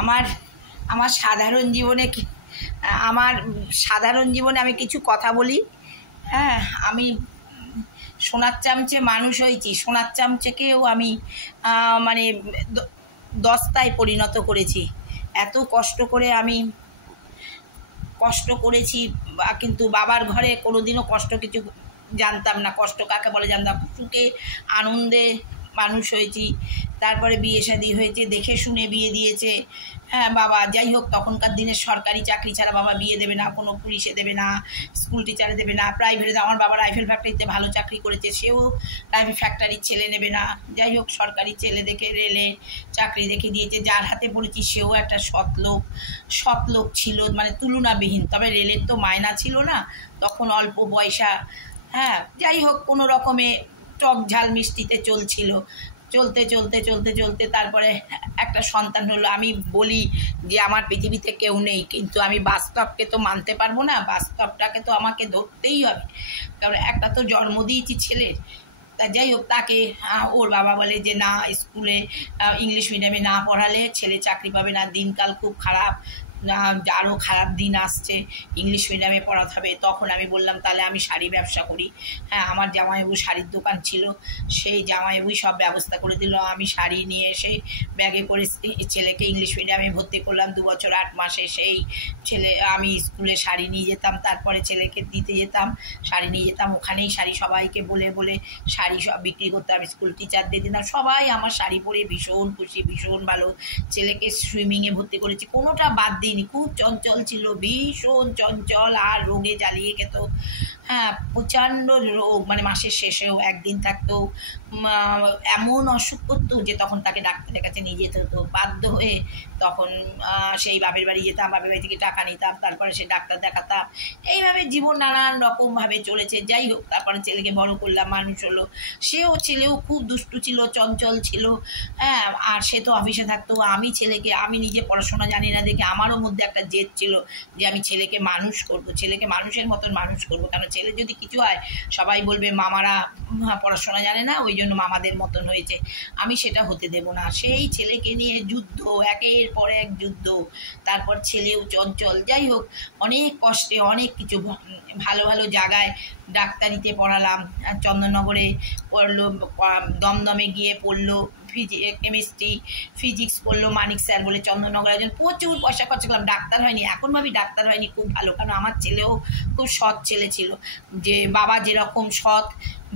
আমার আমার সাধারণ জীবনে আমার সাধারণ জীবনে আমি কিছু কথা বলি। হ্যাঁ, আমি সোনার চামচে মানুষ হয়েছি, সোনার চামচেকেও আমি মানে দস্তায় পরিণত করেছি। এত কষ্ট করে আমি কষ্ট করেছি, কিন্তু বাবার ঘরে কোনোদিনও কষ্ট কিছু জানতাম না, কষ্ট কাকে বলে জানতাম। সুখে আনন্দে মানুষ হয়েছি। তারপরে বিয়ে শাদী হয়েছে, দেখে শুনে বিয়ে দিয়েছে। হ্যাঁ বাবা, যাই হোক, তখনকার দিনে সরকারি চাকরি ছাড়া বাবা বিয়ে দেবে না, কোনো পুলিশে দেবে না, স্কুল টিচারে দেবে না, প্রাইভেটে। আমার বাবা রাইফেল ফ্যাক্টরিতে ভালো চাকরি করেছে, সেও রাইফেল ফ্যাক্টরির ছেলে নেবে না। যাই হোক, সরকারি ছেলে দেখে রেলে চাকরি দেখে দিয়েছে। যার হাতে পড়েছি সেও একটা সৎ লোক ছিল, মানে তুলনাবিহীন। তবে রেলের তো মায়না ছিল না তখন, অল্প পয়সা। হ্যাঁ, যাই হোক, কোনো রকমে টক ঝাল মিষ্টিতে চলছিল। চলতে চলতে চলতে চলতে তারপরে একটা সন্তান হলো। আমি বলি যে আমার পৃথিবীতে কেউ নেই, কিন্তু আমি বাস্তবকে তো মানতে পারবো না, বাস্তবটাকে তো আমাকে ধরতেই হবে, কারণ একটা তো জন্ম দিয়েছি ছেলের। তা যাই হোক, তাকে ওর বাবা বলে যে না, স্কুলে ইংলিশ মিডিয়ামে না পড়ালে ছেলে চাকরি পাবে না, দিনকাল খুব খারাপ, আরও খারাপ দিন আসছে, ইংলিশ মিডিয়ামে পড়াতে হবে। তখন আমি বললাম তাহলে আমি শাড়ি ব্যবসা করি। হ্যাঁ, আমার জামাইবাবু শাড়ির দোকান ছিল, সেই জামাইবাবুই সব ব্যবস্থা করে দিল। আমি শাড়ি নিয়ে এসে ব্যাগে করে ছেলেকে ইংলিশ মিডিয়ামে ভর্তি করলাম। 2 বছর 8 মাসে সেই ছেলে, আমি স্কুলে শাড়ি নিয়ে যেতাম, তারপরে ছেলেকে দিতে যেতাম, শাড়ি নিয়ে যেতাম, ওখানেই শাড়ি সবাইকে বলে বলে শাড়ি সব বিক্রি করতাম, স্কুল টিচারদের দিতাম। সবাই আমার শাড়ি পরে ভীষণ খুশি, ভীষণ ভালো। ছেলেকে সুইমিংয়ে ভর্তি করেছি, কোনোটা বাদ দিইনি। খুব চঞ্চল ছিল, ভীষণ চঞ্চল, আর রোগে জ্বালিয়ে খেত। হ্যাঁ, প্রচণ্ড রোগ, মানে মাসের শেষেও একদিন থাকতো, এমন অসুখ করতো যে তখন তাকে ডাক্তারের কাছে নিয়ে যেতে হতো। বাধ্য হয়ে তখন সেই বাপের বাড়ি যেতাম, বাপের বাড়ি থেকে টাকা নিতাম, তারপরে সে ডাক্তার দেখাতাম। এইভাবে জীবন নানান রকমভাবে চলেছে। যাই হোক, তারপরে ছেলেকে বড় করলাম, মানুষ হলো। ছেলেও খুব দুষ্টু ছিল, চঞ্চল ছিল। হ্যাঁ, আর সে তো অফিসে থাকতো। আমি নিজে পড়াশোনা জানি না দেখে আমারও মধ্যে একটা জেদ ছিল যে আমি ছেলেকে মানুষ করব, ছেলেকে মানুষের মতন মানুষ করব। কারণ ছেলে যদি কিছু হয় সবাই বলবে মামারা পড়াশোনা জানে না, ওই জন্য মামাদের মতন হয়েছে। আমি সেটা হতে দেব না। সেই ছেলেকে নিয়ে যুদ্ধ, একের পর এক যুদ্ধ। তারপর ছেলেও চঞ্চল। যাই হোক, অনেক কষ্টে অনেক কিছু, ভালো ভালো জায়গায় ডাক্তারিতে পড়ালাম। চন্দননগরে পড়লো, দমদমে গিয়ে পড়লো কেমিস্ট্রি, ফিজিক্স পড়লো মানিক স্যার বলে, চন্দননগরে একজন। প্রচুর পয়সা খরচা করলাম, ডাক্তার হয়নি। এখন ভাবি ডাক্তার হয়নি খুব ভালো, কারণ আমার ছেলেও খুব সৎ ছেলে ছিল। যে বাবা যেরকম সৎ,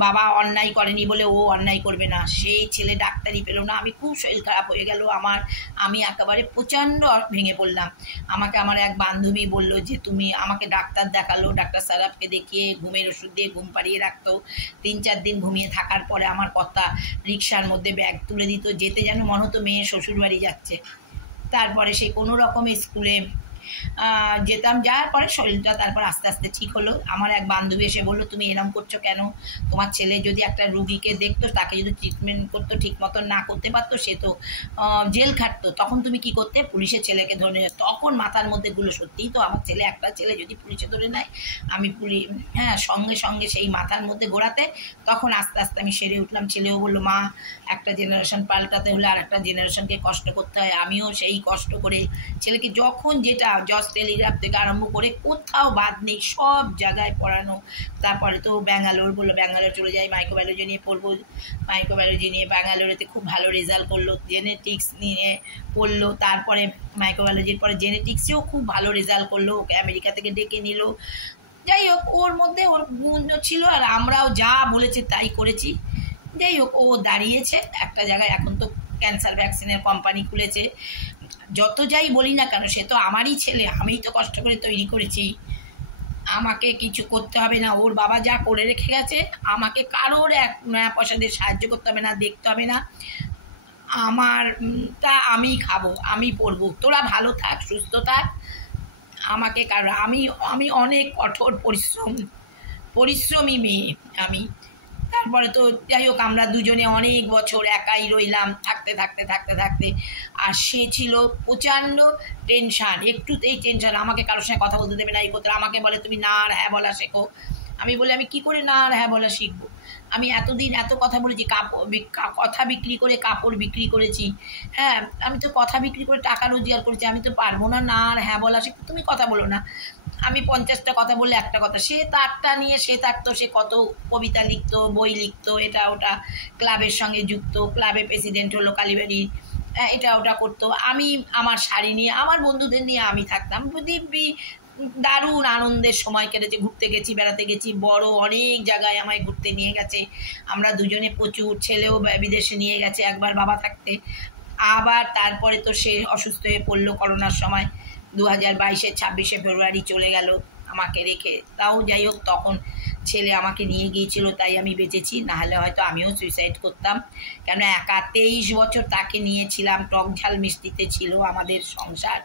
বাবা অন্যায় করেনি বলে ও অন্যায় করবে না, সেই ছেলে ডাক্তারি পেল না। আমি খুব শরীর খারাপ হয়ে গেল আমার, আমি একেবারে প্রচণ্ড ভেঙে পড়লাম। আমাকে আমার এক বান্ধবী বলল যে তুমি, আমাকে ডাক্তার দেখালো, ডাক্তার সারাফকে দেখিয়ে ঘুমের ওষুধ দিয়ে ঘুম পাড়িয়ে রাখতো। 3-4 দিন ঘুমিয়ে থাকার পরে আমার কথা, রিক্সার মধ্যে ব্যাগ তুলে দিত, যেতে যেন মনে হতো মেয়ে শ্বশুর বাড়ি যাচ্ছে। তারপরে সেই কোনো রকমের স্কুলে যেতাম, যাওয়ার পরে শরীরটা তারপর আস্তে আস্তে ঠিক হলো। আমার এক বান্ধবী এসে বললো তুমি এরম করছো কেন, তোমার ছেলে যদি একটা রুগীকে দেখতো, তাকে যদি ট্রিটমেন্ট করতো, ঠিক মতন না করতে পারতো, সে তো জেল খাটতো, তখন তুমি কি করতে, পুলিশের ছেলেকে ধরে নেয়। তখন মাথার মধ্যে গুলো, সত্যিই তো আমার ছেলে, একটা ছেলে যদি পুলিশে ধরে নেয়, আমি হ্যাঁ, সঙ্গে সঙ্গে সেই মাথার মধ্যে ঘোরাতে তখন আস্তে আস্তে আমি সেরে উঠলাম। ছেলেও বললো মা, একটা জেনারেশন পাল্টাতে হলে আর একটা জেনারেশনকে কষ্ট করতে হয়। আমিও সেই কষ্ট করে ছেলেকে যখন যেটা, জজ টেলিগ্রাফ থেকে আরম্ভ করে কোথাও বাদ নেই, সব জায়গায় পড়ানো। তারপরে তো ব্যাঙ্গালোর বললো, ব্যাঙ্গালোর চলে যাই, মাইক্রোবায়োলজি নিয়ে পড়বো। মাইক্রোবায়োলজি নিয়ে ব্যাঙ্গালোরেতে খুব ভালো রেজাল্ট করলো। জেনেটিক্স নিয়ে পড়লো, তারপরে মাইক্রোবায়োলজির পরে জেনেটিক্সেও খুব ভালো রেজাল্ট করলো, ওকে আমেরিকা থেকে ডেকে নিল। যাই হোক, ওর মধ্যে ওর গুণ ছিল, আর আমরাও যা বলেছে তাই করেছি। যাই হোক, ও দাঁড়িয়েছে একটা জায়গায়, এখন তো ক্যান্সার ভ্যাকসিনের কোম্পানি খুলেছে। যত যাই বলি না কেন, সে তো আমারই ছেলে, আমিই তো কষ্ট করে তৈরি করেছি, আমাকে কিছু করতে হবে না। ওর বাবা যা করে রেখে গেছে, আমাকে কারোর এক পয়সা দিয়ে সাহায্য করতে হবে না, দেখতে হবে না। আমারটা আমি খাবো, আমি পড়বো, তোরা ভালো থাক, সুস্থ থাক। আমাকে কারণ আমি অনেক কঠোর পরিশ্রমী মেয়ে আমি। তারপরে তো যাই হোক, আমরা দুজনে অনেক বছর একাই রইলাম, থাকতে থাকতে থাকতে থাকতে। আর সে ছিল প্রচণ্ড টেনশান, একটুতেই টেনশান, আমাকে কারোর সঙ্গে কথা বলতে দেবে না, এই করতে। আমাকে বলে তুমি না আর হ্যাঁ বলা শেখো। আমি বলি আমি কি করে না আর হ্যাঁ বলা শিখবো। আমি এতদিন এত কথা বলেছি, কথা বিক্রি করে কাপড় বিক্রি করেছি, হ্যাঁ আমি তো কথা বিক্রি করে টাকা রোজগার করেছি, আমি তো পারবো না না আর হ্যাঁ বলা, সে তুমি কথা বলো না, আমি 50টা কথা বললে একটা কথা, সে তারটা নিয়ে সে থাকতো, সে কত কবিতা লিখতো, বই লিখতো, এটা ওটা, ক্লাবের সঙ্গে যুক্ত, ক্লাবের প্রেসিডেন্ট হলো কালীবাড়ির, এটা ওটা করতো। আমি আমার শাড়ি নিয়ে, আমার বন্ধুদের নিয়ে আমি থাকতাম, দিব্যি দারুণ আনন্দের সময় কেটেছে, ঘুরতে গেছি, বেড়াতে গেছি, বড় অনেক জায়গায় আমায় ঘুরতে নিয়ে গেছে, আমরা দুজনে প্রচুর, ছেলেও বিদেশে নিয়ে গেছে একবার বাবা থাকতে। আবার তারপরে তো সে অসুস্থ হয়ে পড়লো করোনার সময়, 2022-এর 26শে ফেব্রুয়ারি চলে গেল আমাকে রেখে। তাও যাই হোক, তখন ছেলে আমাকে নিয়ে গিয়েছিল তাই আমি বেঁচেছি, নাহলে হয়তো আমিও সুইসাইড করতাম। কেন একা 23 বছর তাকে নিয়েছিলাম, টক ঝাল মিষ্টিতে ছিল আমাদের সংসার,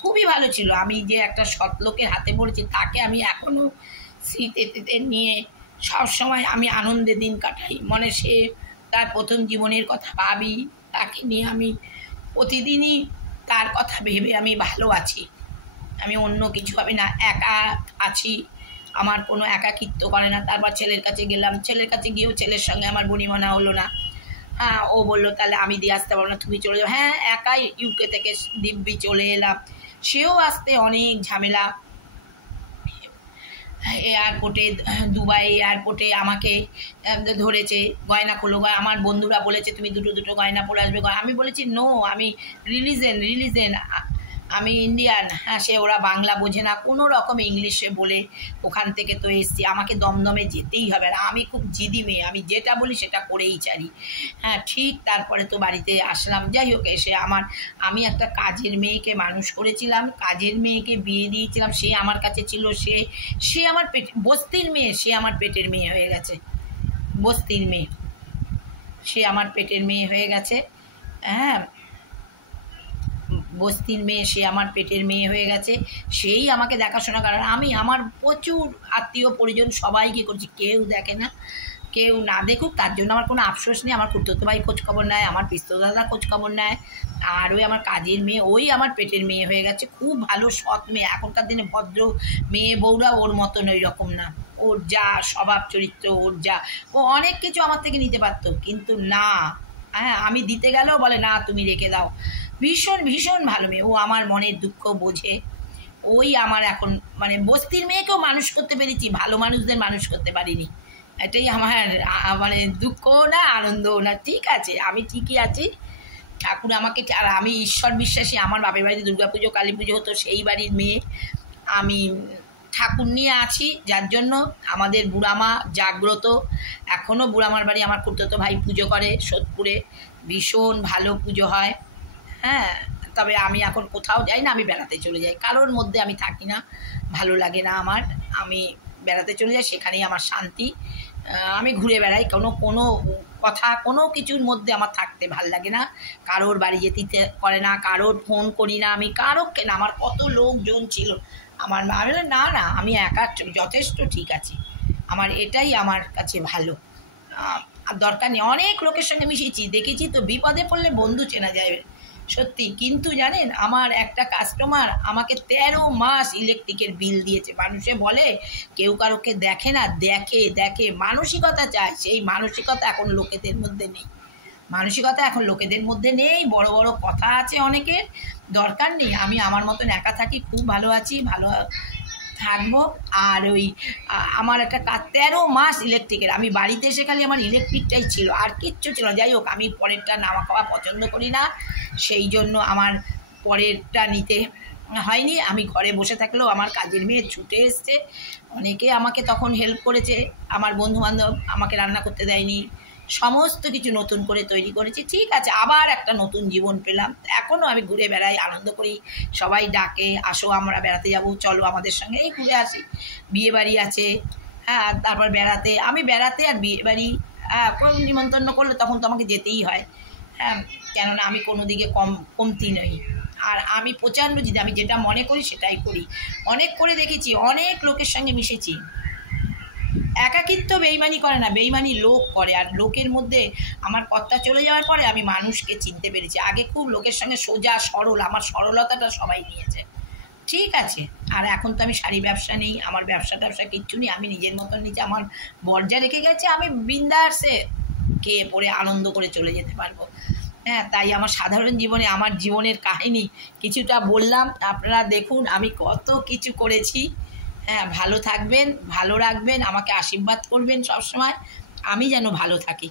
খুবই ভালো ছিল। আমি যে একটা সৎ লোকের হাতে পড়েছি, তাকে আমি এখনও স্মৃতিতে নিয়ে সবসময় আমি আনন্দে দিন কাটাই, মনে সে তার প্রথম জীবনের কথা ভাবি, তাকে নিয়ে আমি প্রতিদিনই তার কথা ভেবে আমি ভালো আছি, আমি অন্য কিছু ভাবি না, একা আছি, আমার কোনো একাকিত্ব করে না। তারপর ছেলের কাছে গেলাম, ছেলের কাছে গিয়েও ছেলের সঙ্গে আমার বনিমনা হলো না, হ্যাঁ ও বললো তাহলে আমি দিয়ে আসতে পারবো না, তুমি চলে যাও, হ্যাঁ একাই ইউকে থেকে দিব্যি চলে এলাম, সেও আসতে অনেক ঝামেলা। এয়ারপোর্টে, দুবাই এয়ারপোর্টে আমাকে ধরেছে, গয়না খোলো, আমার বন্ধুরা বলেছে তুমি দুটো দুটো গয়না পরে আসবে, আমি বলেছি নো, আমি রিলিজেন আমি ইন্ডিয়ান, হ্যাঁ সে ওরা বাংলা বোঝে না, কোনো রকম ইংলিশে বলে ওখান থেকে তো এসছি, আমাকে দমদমে যেতেই হবে, আর আমি খুব জিদি মেয়ে, আমি যেটা বলি সেটা করেই ছাড়ি, হ্যাঁ ঠিক। তারপরে তো বাড়িতে আসলাম, যাই হোক এসে আমি একটা কাজের মেয়েকে মানুষ করেছিলাম, কাজের মেয়েকে বিয়ে দিয়েছিলাম, সে আমার কাছে ছিল, সে আমার বস্তির মেয়ে, সে আমার পেটের মেয়ে হয়ে গেছে, বস্তির মেয়ে, সে আমার পেটের মেয়ে হয়ে গেছে, হ্যাঁ বস্তির মেয়ে, সে আমার পেটের মেয়ে হয়ে গেছে, সেই আমাকে দেখাশোনা করার। আমি আমার প্রচুর আত্মীয় পরিজন সবাইকে করছি, কেউ দেখে না, কেউ না দেখুক তার জন্য আমার কোনো আফসোস নেই, আমার খুড়তুতো ভাই খোঁজখবর নেয়, আমার পিস্তো দাদা খোঁজখবর নেয়, আর ওই আমার কাজের মেয়ে, ওই আমার পেটের মেয়ে হয়ে গেছে, খুব ভালো সৎ মেয়ে, এখনকার দিনে ভদ্র মেয়ে বউরা ওর মতন ওই রকম না, ওর যা স্বভাব চরিত্র, ওর যা, ও অনেক কিছু আমার থেকে নিতে পারতো, কিন্তু না, হ্যাঁ আমি দিতে গেলেও বলে না তুমি রেখে দাও, ভীষণ ভীষণ ভালো মেয়ে, ও আমার মনের দুঃখ বোঝে, ওই আমার এখন মানে বস্তির মেয়েকেও মানুষ করতে পেরেছি, ভালো মানুষদের মানুষ করতে পারিনি, এটাই আমার মানে দুঃখ না আনন্দও না, ঠিক আছে আমি ঠিকই আছি, ঠাকুর আমাকে, আর আমি ঈশ্বর বিশ্বাসী, আমার বাপের বাড়িতে দুর্গাপুজো কালী পুজো হতো, সেই বাড়ির মেয়ে আমি, ঠাকুর নিয়ে আছি, যার জন্য আমাদের বুড়ামা জাগ্রত, এখনও বুড়ামার বাড়ি আমার খুড়তুতো ভাই পুজো করে সোদপুরে, ভীষণ ভালো পুজো হয়, হ্যাঁ তবে আমি এখন কোথাও যাই না, আমি বেড়াতে চলে যাই, কারোর মধ্যে আমি থাকি না, ভালো লাগে না আমার, আমি বেড়াতে চলে যাই, সেখানেই আমার শান্তি, আমি ঘুরে বেড়াই, কোনো কথা কোনো কিছুর মধ্যে আমার থাকতে ভাল লাগে না, কারোর বাড়ি যেতে করে না, কারোর ফোন করি না, আমি কারো কেনা, আমার কত লোকজন ছিল, আমার মা বলে না না আমি একা যথেষ্ট ঠিক আছি, আমার এটাই আমার কাছে ভালো, আর দরকার নেই, অনেক লোকের সঙ্গে মিশেছি, দেখেছি তো, বিপদে পড়লে বন্ধু চেনা যায় সত্যি, কিন্তু জানেন আমার একটা কাস্টমার আমাকে 13 মাস ইলেকট্রিকের বিল দিয়েছে, মানুষে বলে কেউ কারোকে দেখে না, দেখে মানসিকতা চায়, সেই মানসিকতা এখন লোকেদের মধ্যে নেই, বড় বড় কথা আছে অনেকের, দরকার নেই, আমি আমার মতন একা থাকি, খুব ভালো আছি, ভালো থাকবো। আর ওই আমার একটা 13 মাস ইলেকট্রিকের, আমি বাড়িতে এসে খালি আমার ইলেকট্রিকটাই ছিল, আর কিচ্ছু ছিল, যাই হোক আমি পরেরটা নাওয়া খাওয়া পছন্দ করি না, সেই জন্য আমার পরেরটা নিতে হয়নি, আমি ঘরে বসে থাকলেও আমার কাজের মেয়ে ছুটে এসছে, অনেকে আমাকে তখন হেল্প করেছে, আমার বন্ধুবান্ধব আমাকে রান্না করতে দেয়নি, সমস্ত কিছু নতুন করে তৈরি করেছি, ঠিক আছে আবার একটা নতুন জীবন পেলাম, এখনও আমি ঘুরে বেড়াই, আনন্দ করি, সবাই ডাকে আসো আমরা বেড়াতে যাবো, চলো আমাদের সঙ্গে, এই ঘুরে আসি, বিয়ে বাড়ি আছে, হ্যাঁ তারপর আমি বেড়াতে আর বিয়ে বাড়ি, হ্যাঁ কোনো নিমন্ত্রণ করলে তখন তো আমাকে যেতেই হয়, হ্যাঁ কেননা আমি কোনো দিকে কমতি নই, আর আমি প্রচণ্ড জিদি, আমি যেটা মনে করি সেটাই করি, অনেক করে দেখেছি, অনেক লোকের সঙ্গে মিশেছি, একাকিত্ব বেইমানি করে না, বেইমানি লোক করে, আর লোকের মধ্যে আমার কর্তা চলে যাওয়ার পরে আমি মানুষকে চিনতে পেরেছি, আগে খুব লোকের সঙ্গে সোজা সরল, আমার সরলতাটা সবাই নিয়েছে, ঠিক আছে। আর এখন তো আমি শাড়ি ব্যবসা নেই, আমার ব্যবসা ট্যাবসা কিচ্ছু নেই, আমি নিজের মতন নিচে আমার বর্জা রেখে গেছে, আমি বিন্দাসে খেয়ে পরে আনন্দ করে চলে যেতে পারবো। হ্যাঁ, তাই আমার সাধারণ জীবনে আমার জীবনের কাহিনী কিছুটা বললাম, আপনারা দেখুন আমি কত কিছু করেছি। হ্যাঁ, ভালো থাকবেন, ভালো রাখবেন, আমাকে আশীর্বাদ করবেন সবসময়, আমি যেন ভালো থাকি।